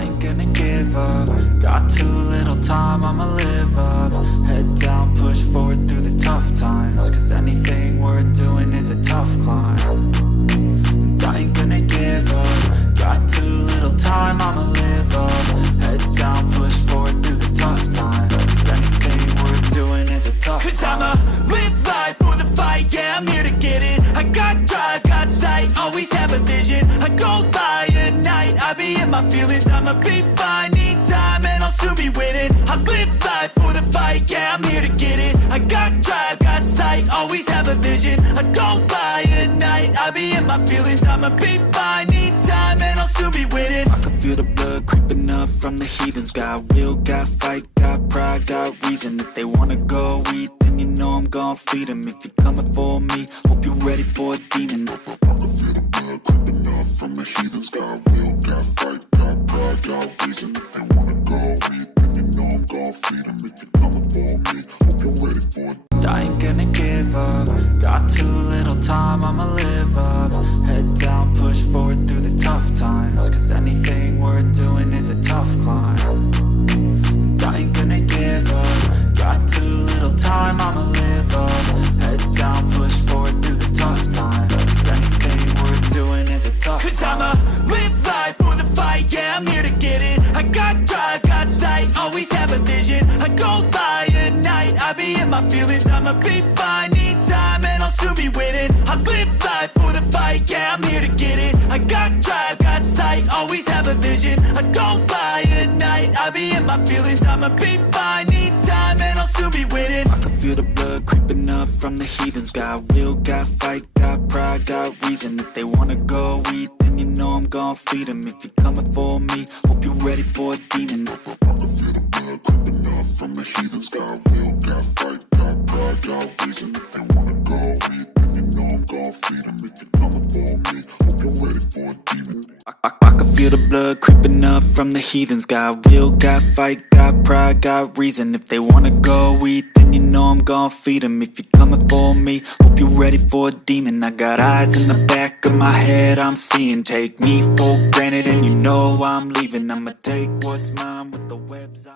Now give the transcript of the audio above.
I ain't gonna give up. Got too little time, I'ma live up. Head down, push forward through the tough times, cause anything worth doing is a tough climb. And I ain't gonna give up. Got too little time, I'ma live up. Head down, push forward through the tough times, cause anything worth doing is a tough climb. Cause I'ma live life for the fight, yeah, I'm here to get it. I got drive, got sight, always have a vision. I don't lie at night, I be in my feelings. I'ma be fine, need time, and I'll soon be winning. I live life for the fight, yeah, I'm here to get it. I got drive, got sight, always have a vision. I don't lie at night, I be in my feelings. I'ma be fine, need time, and I'll soon be winning. I can feel the blood creeping up from the heathens. Got will, got fight, got pride, got reason. If they wanna go eat, then you know I'm gon' feed them. If you're coming for me, hope you're ready for a demon. I can feel the blood creeping up from the heathens. Got will, got fight, got pride, got reason. If they wanna go eat, then you know I'm gon' feed them. If you're coming for me, hope you're ready for it. I ain't gonna give up. Got too little time, I'ma live up. Head down, push forward through the tough times, cause anything worth doing is a tough climb. And I ain't gonna give up. Got too little time, I'ma live up. Head down, push forward through the tough times, cause anything worth doing is a tough climb. Cause I'ma live life for the fight, yeah, I'm here to get it. I got drive, got sight, always have a vision. I don't lie at night, I be in my feelings. I'ma be fine, need time, and I'll soon be winning. I live life for the fight, yeah, I'm here to get it. I got drive, got sight, always have a vision. I don't lie at night, I be in my feelings. I'ma be fine, need time, and I'll soon be winning. I can feel the blood creeping up from the heathens. Got will, got fight, got pride, got reason. If they wanna go eat, then you know I'm gon' feed them. If you're coming for me, hope you're ready for a demon. I can feel the blood creeping up from the heathens. Got will, got fight, got pride, got reason. If they wanna go eat, then you know I'm gon' feed them. If you're coming for me, hope you're ready for a demon. I can feel the blood creeping up from the heathens. Got will, got fight, got pride, got reason. If they wanna go eat, then you know I'm gon' feed them. If you're coming for me, hope you're ready for a demon. I got eyes in the back of my head, I'm seeing. Take me for granted and you know I'm leaving. I'ma take what's mine with the webs